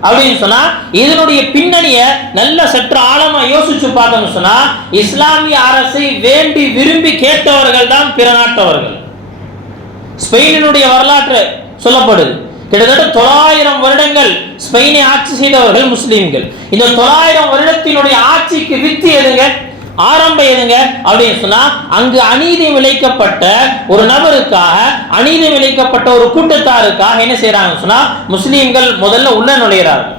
அப்படின்னு சொன்னா, இதனுடைய பின்னணியை நல்ல சற்று ஆழமா யோசிச்சு பார்த்தோம்னு சொன்னா, இஸ்லாமிய அரசை வேண்டி விரும்பி கேட்டவர்கள் தான் பிற நாட்டவர்கள். ஸ்பெயினுடைய வரலாற்று சொல்லப்படுது, கிட்டத்தட்ட 900 வருடங்கள் ஸ்பெயினை ஆட்சி செய்தவர்கள் முஸ்லிம்கள். இந்த 900 வருடத்தினுடைய ஆட்சிக்கு வித்து எதுங்க, ஆரம்பம் எதுங்க அப்படின்னு சொன்னா, அங்கு அநீதி விளைக்கப்பட்ட ஒரு நபருக்காக, அநீதி விளைக்கப்பட்ட ஒரு கூட்டத்தாருக்காக என்ன செய்யறாங்க சொன்னா, முஸ்லிம்கள் முதல்ல உள்ள நுழைகிறார்கள்.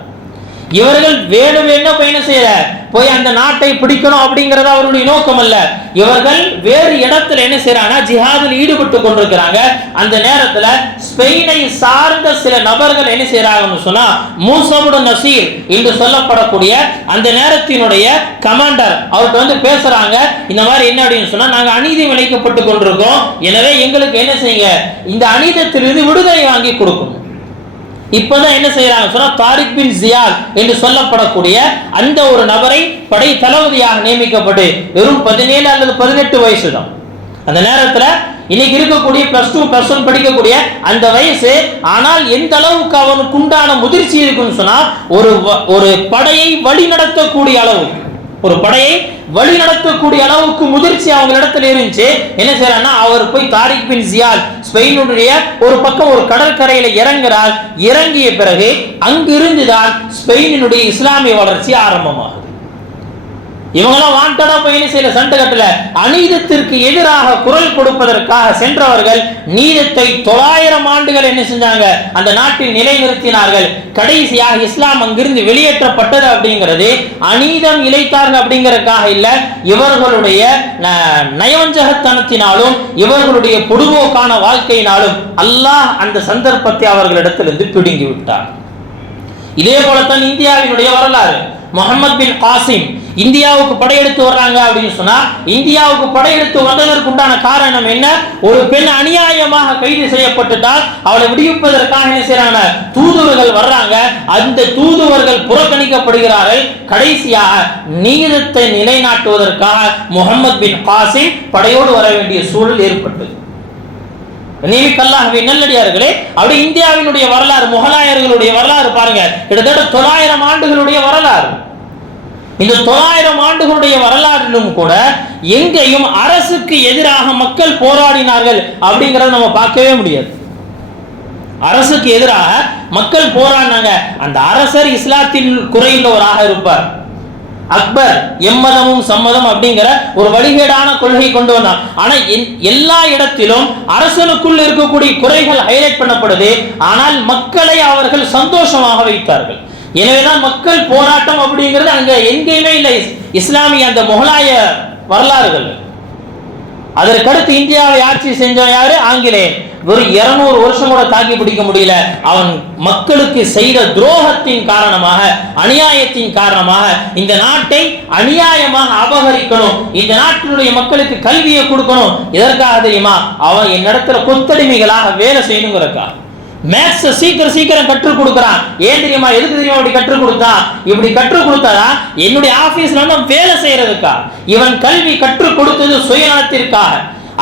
இவர்கள் வேணும் என்ன செய்யற போய் அந்த நாட்டை பிடிக்கணும் அப்படிங்கறது அவருடைய நோக்கம் அல்ல. இவர்கள் வேறு இடத்துல என்ன செய்யறாங்க, ஜிஹாதில் ஈடுபட்டு கொண்டிருக்கிறாங்க. அந்த நேரத்துல ஸ்பெயினை சார்ந்த சில நபர்கள் என்ன செய்யறாங்கன்னு சொன்னா, மூசா நசீர் என்று சொல்லப்படக்கூடிய அந்த நேரத்தினுடைய கமாண்டர் அவர்கிட்ட வந்து பேசுறாங்க. இந்த மாதிரி என்ன அப்படின்னு சொன்னா, நாங்க அநீதி விளைக்கப்பட்டு கொண்டிருக்கோம், எனவே எங்களுக்கு என்ன செய்யுங்க, இந்த அநீதத்திலிருந்து விடுதலை வாங்கி கொடுக்கணும். இப்பதான் என்ன செய்யறாங்க சொன்னா, தாரிக் பின் ஜியாத் என்று சொல்லப்படக்கூடிய அந்த ஒரு நபரை படை தளபதியாக நியமிக்கப்பட்டு வெறும் 17 அல்லது 18 வயசு தான். அந்த நேரத்துல இன்னைக்கு இருக்கக்கூடிய +2 +1 படிக்கக்கூடிய அந்த வயசு. ஆனால் எந்த அளவுக்கு அவனுக்கு உண்டான முதிர்ச்சி இருக்குன்னு சொன்னா, ஒரு படையை வழி நடத்தக்கூடிய அளவுக்கு, ஒரு படையை வழி நடத்தக்கூடிய அளவுக்கு முதிர்ச்சி அவங்களிடத்தில் இருந்துச்சு. என்ன செய்யறாருன்னா, அவர் போய் தாரிக் பின் ஜியாத் ஸ்பெயினுடைய ஒரு பக்கம் ஒரு கடற்கரையில இறங்குறார். இறங்கிய பிறகு அங்கிருந்துதான் ஸ்பெயினுடைய இஸ்லாமிய வளர்ச்சி ஆரம்பமாகுது. இவங்கெல்லாம் வாண்டடா போய் என்ன செய்யல, சண்டை கட்டல, அநீதத்திற்கு எதிராக குரல் கொடுப்பதற்காக சென்றவர்கள் நீதத்தை 900 ஆண்டுகள் என்ன செஞ்சாங்க, அந்த நாட்டில் நிலைநிறுத்தினார்கள். கடைசியாக இஸ்லாம் அங்கிருந்து வெளியேற்றப்பட்டது அப்படிங்கிறது அநீதம் இழைத்தார்கள் அப்படிங்கறதுக்காக இல்ல, இவர்களுடைய நயவஞ்சகத்தனத்தினாலும் இவர்களுடைய பொதுவோக்கான வாழ்க்கையினாலும் அல்லாஹ் அந்த சந்தர்ப்பத்தை அவர்களிடத்திலிருந்து பிடுங்கி விட்டார். இதே போலத்தான் இந்தியாவினுடைய வரலாறு. முகமது பின் காசிம் இந்தியாவுக்கு படையெடுத்து வர்றாங்க அப்படின்னு சொன்னா, இந்தியாவுக்கு படையெடுத்து வந்ததற்கு உண்டான காரணம் என்ன, ஒரு பெண் அநியாயமாக கைது செய்யப்பட்டுட்டால் அவளை விடுவிப்பதற்காக என்ன செய்யறாங்க, தூதுவர்கள் வர்றாங்க. அந்த தூதுவர்கள் புறக்கணிக்கப்படுகிறார்கள். கடைசியாக நீதத்தை நிலைநாட்டுவதற்காக முகமது பின் காசிம் படையோடு வர வேண்டிய சூழல் ஏற்பட்டது. நல்லடியார்களே, அப்படி இந்தியாவினுடைய வரலாறு, முகலாயர்களுடைய வரலாறு பாருங்க, கிட்டத்தட்ட 900 ஆண்டுகளுடைய வரலாறு. இந்த 900 ஆண்டுகளுடைய வரலாற்றிலும் கூட எங்கேயும் அரசுக்கு எதிராக மக்கள் போராடினார்கள் அப்படிங்கறத நம்ம பார்க்கவே முடியாது. அரசுக்கு எதிராக மக்கள் போராடினாங்க. அந்த அரசர் இஸ்லாத்தில் குறைந்தவராக இருப்பார். அக்பர் எம்மதமும் சம்மதம் அப்படிங்கிற ஒரு வழிகேடான கொள்கை கொண்டு வந்தான். ஆனா எல்லா இடத்திலும் அரசனுக்குள் இருக்கக்கூடிய குறைகள் ஹைலைட் பண்ணப்படுது. ஆனால் மக்களை அவர்கள் சந்தோஷமாக வைத்தார்கள். எனவேதான் மக்கள் போராட்டம் அப்படிங்கிறது அங்க எங்கேயுமே இல்லை. இஸ்லாமிய அந்த முகலாய வரலாறுகள். அதற்கடுத்து இந்தியாவை ஆட்சி செஞ்சவன் யாரு, ஆங்கிலேயன். ஒரு 200 வருஷம் கூட தாக்கி பிடிக்க முடியல. அவன் மக்களுக்கு செய்த துரோகத்தின் காரணமாக, அநியாயத்தின் காரணமாக இந்த நாட்டை அநியாயமாக அபகரிக்கணும், இந்த நாட்டினுடைய மக்களுக்கு கல்வியை கொடுக்கணும். எதற்காக தெரியுமா, அவன் என்னிடத்துல கொத்தடிமைகளாக வேலை செய்யணுங்கிறக்கா. மேத்ஸ் சீக்கிரம் கற்றுக் கொடுக்கிறான். ஏன் தெரியுமா, எதுக்கு தெரியுமா இப்படி கற்றுக் கொடுத்தா, இப்படி கற்றுக் கொடுத்தாரா என்னுடைய ஆபீஸ்ல வந்து வேலை செய்யறதுக்கா. இவன் கல்வி கற்றுக் கொடுத்தது சுயநலத்திற்காக.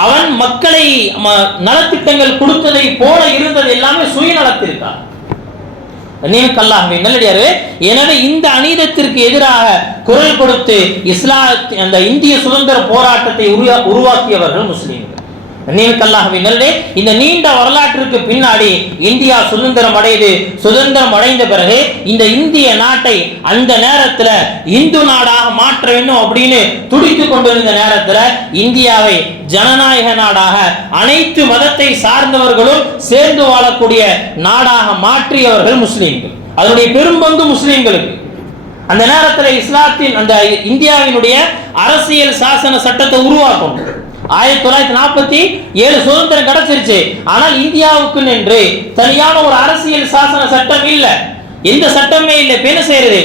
அவன் மக்களை நலத்திட்டங்கள் கொடுத்ததை போல இருந்தது எல்லாமே சுயநலத்திற்காக. அல்லாஹ்வின் நல்லடியாரே, எனவே இந்த அநீதத்திற்கு எதிராக குரல் கொடுத்து அந்த இந்திய சுதந்திர போராட்டத்தை உருவாக்கியவர்கள் முஸ்லீம்கள். அல்லாஹ்வின் நல்லே, இந்த நீண்ட வரலாற்றிற்கு பின்னாடி இந்தியா சுதந்திரம் அடைந்த பிறகு இந்த இந்திய நாட்டை அந்த நேரத்தில் இந்து நாடாக மாற்ற வேண்டும் அப்படின்னு துடித்து கொண்டிருந்த நேரத்தில் இந்தியாவை ஜனநாயக நாடாக அனைத்து மதத்தை சார்ந்தவர்களும் சேர்ந்து வாழக்கூடிய நாடாக மாற்றியவர்கள் முஸ்லீம்கள். அதனுடைய பெரும்பங்கு முஸ்லீம்களுக்கு. அந்த நேரத்தில் இஸ்லாத்தின் அந்த இந்தியாவினுடைய அரசியல் சாசன சட்டத்தை உருவாக்கும் 1947 சுதந்திரம் கிடைச்சிருச்சு. ஆனால் இந்தியாவுக்கு என்று தனியான ஒரு அரசியல் சாசன சட்டம் இல்லை, எந்த சட்டமே இல்லை. என்ன செய்யறது?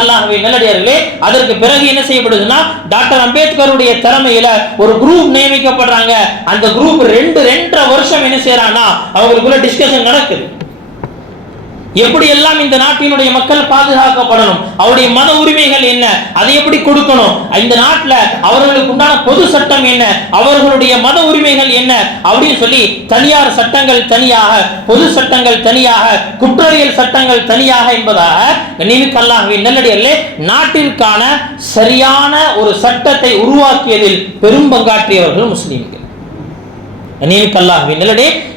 அல்லாஹ்வின் நல்லடியார்களே, அதற்கு பிறகு என்ன செய்யப்படுதுன்னா, டாக்டர் அம்பேத்கருடைய தலைமையில ஒரு குரூப் நியமிக்கப்படுறாங்க. அந்த குரூப் 2.5 வருஷம் என்ன செய்யறாங்கன்னா அவங்களுக்குள்ள டிஸ்கஷன் நடக்குது. எப்படி எல்லாம் இந்த நாட்டினுடைய மக்கள் பாதுகாக்கப்படணும், அவருடைய மத உரிமைகள் என்ன, அதை எப்படி கொடுக்கணும், இந்த நாட்டில் அவர்களுக்கு உண்டான பொது சட்டம் என்ன, அவர்களுடைய மத உரிமைகள் என்ன அப்படின்னு சொல்லி தனியார் சட்டங்கள் தனியாக, பொது சட்டங்கள் தனியாக, குற்றவியல் சட்டங்கள் தனியாக என்பதாக அல்லாஹ்வின் நல்லடியார்களே, நாட்டிற்கான சரியான ஒரு சட்டத்தை உருவாக்கியதில் பெரும் பங்காற்றியவர்கள் முஸ்லீம்கள்.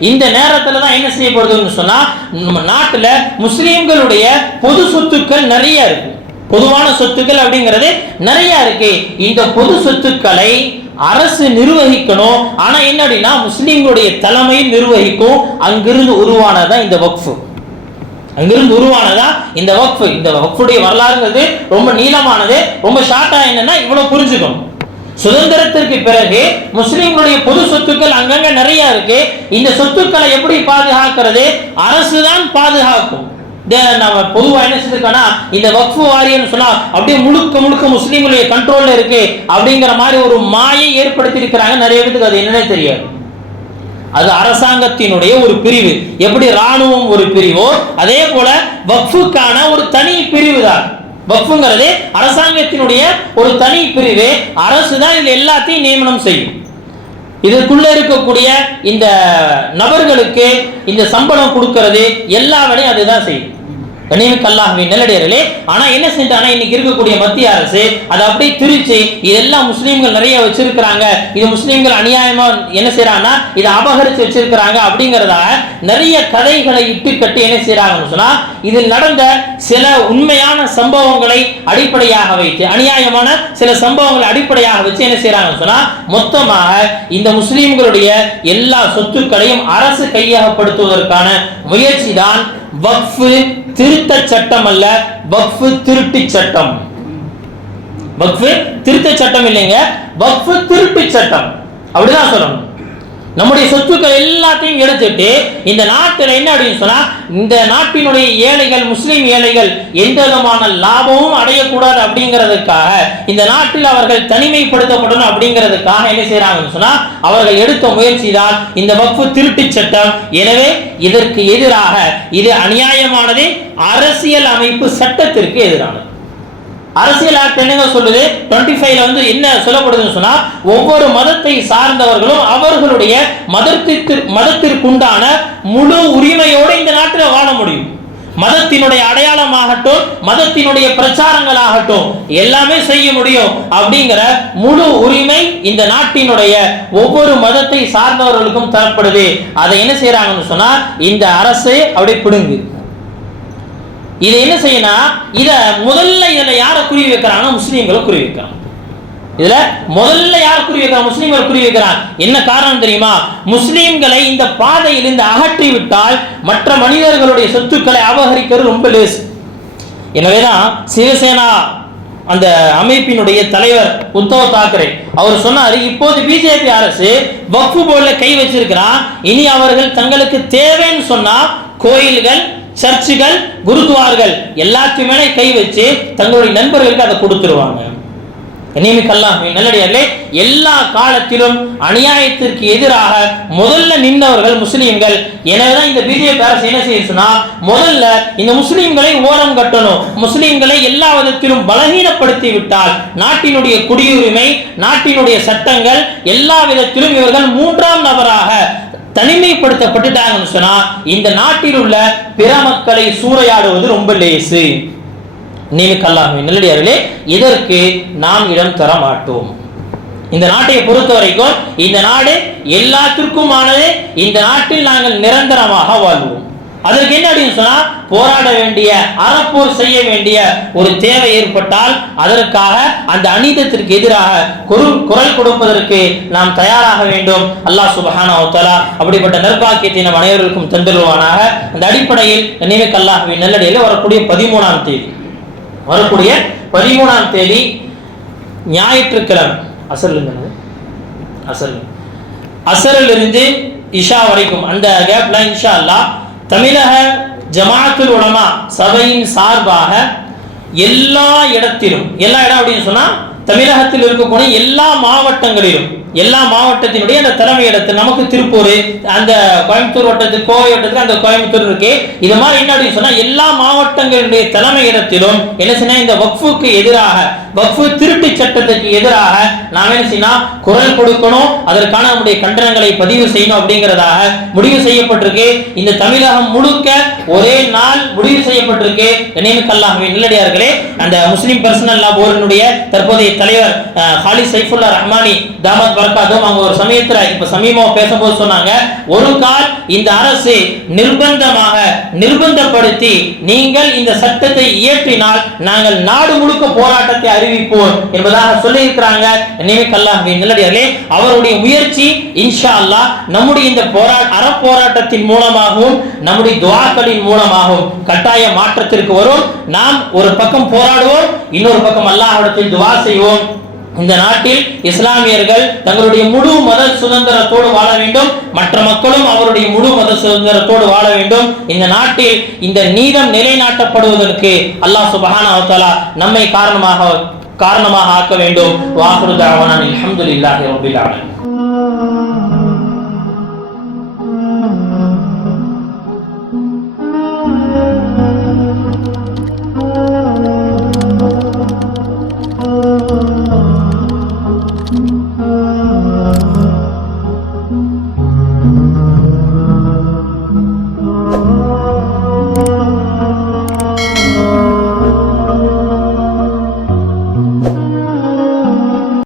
இந்த நேரத்தில் தான் என்ன செய்யப்படுதுன்னு சொன்னா, நம்ம நாட்டில் முஸ்லீம்களுடைய பொது சொத்துக்கள் நிறைய இருக்கு, பொதுவான சொத்துக்கள் அப்படிங்கிறது நிறைய இருக்கு. இந்த பொது சொத்துக்களை அரசு நிர்வகிக்கணும். ஆனா என்ன அப்படின்னா, முஸ்லீம்களுடைய தலைமை நிர்வகிக்கும். அங்கிருந்து உருவானதான் இந்த வக்ஃப். அங்கிருந்து உருவானதா இந்த வக்ஃப். இந்த வக்ஃபுடைய வரலாறுங்கிறது ரொம்ப நீளமானது. ரொம்ப ஷார்ட்டா என்னன்னா இவ்வளவு புரிஞ்சுக்கணும். சுதந்திரத்திற்கு பிறகு முஸ்லிம்களுடைய பொது சொத்துக்கள் அங்கங்க நிறைய இருக்கு. இந்த சொத்துக்களை எப்படி பாதுகாக்கிறது? அரசு தான் பாதுகாக்கும். நம்ம பொதுவா என்ன செஞ்சிருக்கோம்னா, இந்த வக்ஃப் வாரியம்னு சொன்னா அப்படியே முழுக்க முழுக்க முஸ்லிம்களுடைய கண்ட்ரோல்ல இருக்கு அப்படிங்கிற மாதிரி ஒரு மாயை ஏற்படுத்தி இருக்கிறாங்க. நிறைய பேருக்கு அது என்னன்னே தெரியாது. அது அரசாங்கத்தினுடைய ஒரு பிரிவு. எப்படி ராணுவம் ஒரு பிரிவோ அதே போல வக்ஃபுக்கான ஒரு தனி பிரிவு தான். வக்ஃப்ங்கிறது அரசாங்கத்தினுடைய ஒரு தனி பிரிவு. அரசு தான் இது எல்லாத்தையும் நியமனம் செய்யும். இதற்குள்ள இருக்கக்கூடிய இந்த நபர்களுக்கு இந்த சம்பளம் கொடுக்கிறது எல்லா வேலையும் அதுதான் செய்யும். அல்லாஹ்வின் நல்லடியார்களே, ஆனா என்ன செஞ்சானா, இன்னைக்கு இருக்கக்கூடிய மத்திய அரசு அதை அப்படியே திரிச்சு இதெல்லாம் முஸ்லீம்கள் நிறைய வச்சிருக்கிறாங்க, இது முஸ்லீம்கள் அநியாயமா என்ன செய்யறாங்கன்னா இதை அபகரிச்சு வச்சிருக்கிறாங்க அப்படிங்கிறதா நிறைய கதைகளை இட்டு கட்டி என்ன செய்யறாங்கன்னு சொன்னா, இதில் நடந்த சில உண்மையான சம்பவங்களை அடிப்படையாக வைத்து, அநியாயமான சில சம்பவங்களை அடிப்படையாக வச்சு என்ன செய்யறாங்கன்னு சொன்னா, மொத்தமாக இந்த முஸ்லீம்களுடைய எல்லா சொத்துக்களையும் அரசு கையகப்படுத்துவதற்கான முயற்சி தான் வக்ஃப் திருத்த சட்டம் அல்ல, வக்ஃப் திருட்டு சட்டம். வக்ஃப் திருத்த சட்டம் இல்லைங்க, வக்ஃப் திருட்டு சட்டம். அப்படிதான் சொல்லணும். நம்முடைய சொத்துக்கள் எல்லாத்தையும் எடுத்துட்டு இந்த நாட்டில் என்ன அப்படின்னு சொன்னா, இந்த நாட்டினுடைய ஏழைகள், முஸ்லிம் ஏழைகள் எந்த விதமான லாபமும் அடையக்கூடாது அப்படிங்கிறதுக்காக, இந்த நாட்டில் அவர்கள் தனிமைப்படுத்தப்படணும் அப்படிங்கிறதுக்காக என்ன செய்யறாங்கன்னு சொன்னா, அவர்கள் எடுத்த முயற்சி தான் இந்த வக்ஃப் திருட்டு சட்டம். எனவே இதற்கு எதிராக, இது அநியாயமானது, அரசியல் அமைப்பு சட்டத்திற்கு எதிரானது. அரசியல் ஆக்ட் என்னங்க சொல்லுது? 25ல வந்து என்ன சொல்லப்படுதுன்னு சொன்னா, ஒவ்வொரு மதத்தை சார்ந்தவர்களும் அவர்களுடைய மதத்திற்குண்டான முழு உரிமையோடு இந்த நாட்டில் வாழ முடியும். மதத்தினுடைய அடையாளமாகட்டும், மதத்தினுடைய பிரச்சாரங்களாகட்டும் எல்லாமே செய்ய முடியும் அப்படிங்கிற முழு உரிமை இந்த நாட்டினுடைய ஒவ்வொரு மதத்தை சார்ந்தவர்களுக்கும் தரப்படுது. அதை என்ன செய்யறாங்கன்னு சொன்னா, இந்த அரசு அப்படி பிடுங்கு. இதை என்ன செய்யணும், இத முதல்ல இதுல யாரை குறி வைக்கிறாங்க? முஸ்லீம்களை குறி வைக்கிறாங்க. இதுல முதல்ல யார் குறி வைக்கிறாங்க? முஸ்லீம்கள் குறி வைக்கிறாங்க. என்ன காரணம் தெரியுமா? முஸ்லீம்களை இந்த பாதையில் இந்த அகற்றி விட்டால் மற்ற மனிதர்களுடைய சொத்துக்களை அபகரிக்கிறது ரொம்ப லேசு. எனவேதான் சிவசேனா அந்த அமைப்பினுடைய தலைவர் உத்தவ் தாக்கரே அவர் சொன்னாரு, இப்போது பிஜேபி அரசு வக்ஃப் போர்டுல கை வச்சிருக்கிறான். இனி அவர்கள் தங்களுக்கு தேவைன்னு சொன்னா கோயில்கள், சர்ச்சுகள், குருத்வார்கள் எல்லாத்தையுமே கை வச்சு தங்களுடைய நண்பர்களுக்கு அதை கொடுத்துருவாங்க. நல்லடியார்களே, எல்லா காலத்திலும் அநியாயத்திற்கு எதிராக முதல்ல நின்றவர்கள் முஸ்லீம்கள். எனவேதான் இந்த பிஜேபி அரசு என்ன செய்யுதுன்னா, முதல்ல இந்த முஸ்லீம்களை ஓரம் கட்டணும். முஸ்லீம்களை எல்லா விதத்திலும் பலகீனப்படுத்தி விட்டால் நாட்டினுடைய குடியுரிமை, நாட்டினுடைய சட்டங்கள் எல்லா விதத்திலும் இவர்கள் மூன்றாம் நபராக தனிமைப்படுத்தப்பட்டுட்டாங்கன்னு சொன்னா இந்த நாட்டில் உள்ள பிற மக்களை சூறையாடுவது ரொம்ப லேசு. நீனுக்கல்லாஹ்வின் நல்லடியார்களே, இதற்கு நாம் இடம் தர மாட்டோம். இந்த நாட்டை பொறுத்த வரைக்கும் இந்த நாடு எல்லாத்திற்குமானது. இந்த நாட்டில் நாங்கள் நிரந்தரமாக வாழ்வோம். அதற்கு என்ன அப்படின்னு சொன்னா, போராட வேண்டிய, அறப்போர் செய்ய வேண்டிய ஒரு தேவை ஏற்பட்டால் அதற்காக அந்த அநீதத்திற்கு எதிராக குரல் கொடுப்பதற்கு நாம் தயாராக வேண்டும். அல்லாஹ் சுப்ஹானஹு வ தஆலா அப்படிப்பட்ட நற்பாக்கியத்தை நம் அனைவருக்கும் தந்துருவானாக. அந்த அடிப்படையில் நினைவுக்கு அல்லாஹ்வின் நல்லடியார்களே, வரக்கூடிய 13ஆம் தேதி ஞாயிற்றுக்கிழமை அசரிலிருந்து இஷா வரைக்கும் அந்த கேப்ல இன்ஷா அல்லாஹ் தமிழக ஜமாஅத்துல் உலமா சபையின் சார்பாக எல்லா இடம் அப்படின்னு சொன்னா தமிழகத்தில் இருக்கக்கூடிய எல்லா மாவட்டங்களிலும், எல்லா மாவட்டத்தினுடைய அந்த தலைமை இடத்தில், நமக்கு திருப்பூர், அந்த கோயம்புத்தூர் வட்டத்துக்கு, கோவை வட்டத்துக்கு அந்த கோயம்புத்தூர் இருக்கு. இது மாதிரி என்ன அப்படின்னு சொன்னா எல்லா மாவட்டங்களுடைய தலைமை இடத்திலும் என்ன செய்யணும், இந்த வக்ஃபுக்கு எதிராக, வக்ஃபு திருட்டு சட்டத்துக்கு எதிராக நாம் என்ன செய்யணும், குரல் கொடுக்கணும். அதற்கான நம்முடைய கண்டனங்களை பதிவு செய்யணும் அப்படிங்கிறதாக முடிவு செய்யப்பட்டிருக்கு. இந்த தமிழகம் முழுக்க ஒரே நாள் முடிவு செய்யப்பட்டிருக்கு. நினைவுக்கல்லாஹ்வின் நல்லடியார்களே, அந்த முஸ்லிம் பர்சனல் லா போர்டினுடைய தற்போதைய தலைவர் ஹாலித் சைஃபுல்லா ரஹ்மானி தாமத் பரக்காத்தும் அவங்க ஒரு சமயத்துல இப்ப சமீபமா பேசும்போது சொன்னாங்க, ஒரு கால் இந்த அரசு நிர்பந்தப்படுத்தி நீங்கள் இந்த சட்டத்தை இயற்றினால் நாங்கள் நாடு முழுக்க போராட்டத்தை அறிவிப்போம் என்பதாக சொல்லி இருக்கிறாங்க. நினைவுக்கல்லாஹ்வின் நல்லடியார்களே, அவருடைய முயற்சி இன்ஷா அல்லாஹ் நம்முடைய இந்த அறப்போராட்டத்தின் மூலமாகவும் நம்முடைய துஆக்களின் மூலமாகவும் கட்டாய மாற்றத்திற்கு வரும். நாம் ஒரு பக்கம் போராடுவோம், இன்னொரு பக்கம் அல்லாஹ்விடத்தில் துஆ செய்வோம். இந்த நாட்டில் இஸ்லாமியர்கள் தங்களுடைய முழு மத சுதந்திரத்தோடு வாழ வேண்டும், மற்ற மக்களும் அவருடைய முழு மத சுதந்திரத்தோடு வாழ வேண்டும். இந்த நாட்டில் இந்த நீதம் நிலைநாட்டப்படுவதற்கு அல்லாஹ் சுப்ஹானஹு வ தஆலா நம்மை காரணமாக ஆக்க வேண்டும். வாஹிரு தஅவானா அல்ஹம்துலில்லாஹி ரப்பில் ஆலமீன்.